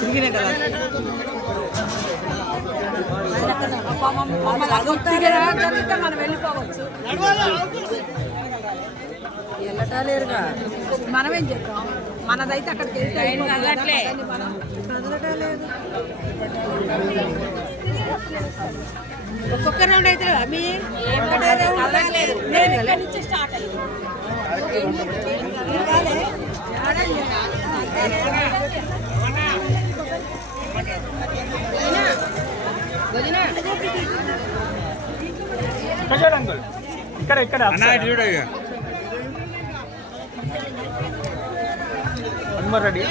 తిరిగినాయి కదా మనం వెళ్ళిపోవచ్చు. వెళ్ళటాలేరుగా మనమేం చెప్తాం, మనదైతే అక్కడికి వెళ్ళట్లే, మనం కదలటలేదు. ఒక్కొక్క రౌండ్ అయితే మీ స్టార్ట్ అయ్యింది. ఇక్కడ ఇక్కడ రెడీ